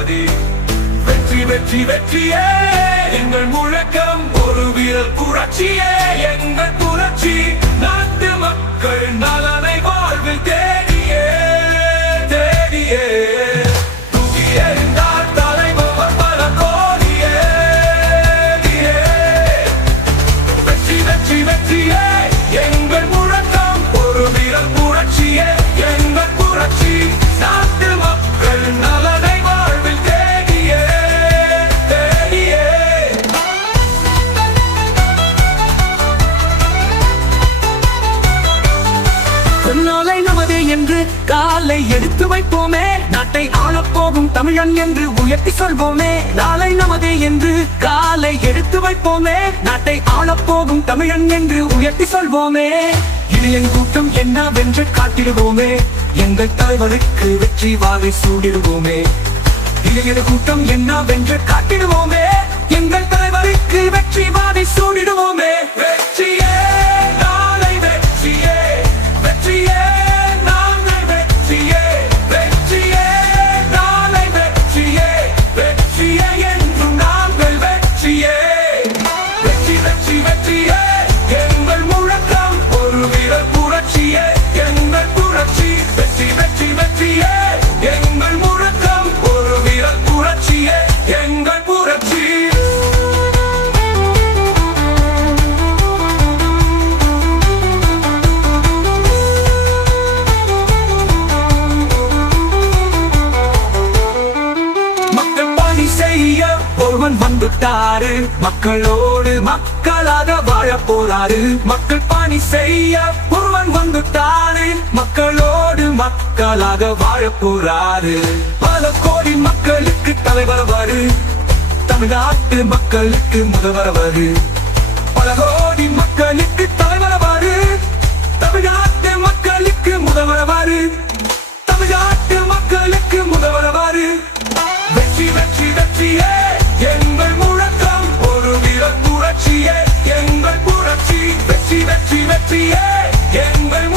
தளபதி. வெற்றி வெற்றி வெற்றியே எங்கள் முழக்கம், ஒரு வீரர் புரட்சியே எங்கள் புரட்சி. நாட்டு மக்கள் நலனை வாழ்வில் தேடியே தேடியே தூக்கி எறிந்தார் தலைவர் பல கோடியே. வெற்றி வெற்றி வெற்றியே எங்கள் முழக்கம், ஒரு வீரர் புரட்சியே எங்கள் புரட்சி. நாட்டு மக்கள் நலனை வாழ்வில் தேடியே தேடியே. நாளை நமது என்று காலை எடுத்து வைப்போமே, நாட்டை ஆளப்போகும் தமிழன் என்று உயர்த்தி சொல்வோமே. நாளை நமது என்று காலை எடுத்து வைப்போமே, நாட்டை ஆளப்போகும் தமிழன் என்று உயர்த்தி சொல்வோமே. இளையன் கூட்டம் என்னவென்று காட்டிடுவோமே, எங்கள் தலைவருக்கு வெற்றி வாகை சூடிடுவோமே. இளையன் கூட்டம் என்னவென்று காட்டிடுவோமே, எங்கள் தலைவருக்கு வெற்றி வாகை சூடிடுவோமே. வெற்றியே நாளை வெற்றியே, வெற்றியே நாங்கள் வெற்றியே, வெற்றியே நாளை வெற்றியே, வெற்றியே என்றும் நாங்கள் வெற்றியே. வெற்றி வெற்றி வெற்றியே எங்கள் முழக்கம், ஒரு வீரர் புரட்சியே எங்கள் புரட்சி. வெற்றி வெற்றி வெற்றியே எங்கள் முழக்கம், ஒரு வீரர் புரட்சியே எங்கள் புரட்சி. மக்கள் பணி செய்ய ஒருவன் வந்துட்டாரு, மக்களோடு மக்களாக வாழ போறாரு. மக்கள் பணி செய்ய ஒருவன் வந்துட்டாரு, மக்களோடு மக்களாக வாழ போறாரு. பல கோடி மக்களுக்கு தலைவர் அவரு, தமிழ்நாட்டு மக்களுக்கு முதல்வர் அவரு. பல கோடி மக்களுக்கு தலைவர் அவரு, தமிழ்நாட்டு மக்களுக்கு முதல்வர் அவரு. தமிழ்நாட்டு மக்களுக்கு முதல்வர் அவரு. வெற்றி வெற்றி வெற்றியே எங்கள் முழக்கம், ஒரு வீரர் புரட்சியே எங்கள் புரட்சி. வெற்றி வெற்றி வெற்றியே எங்கள்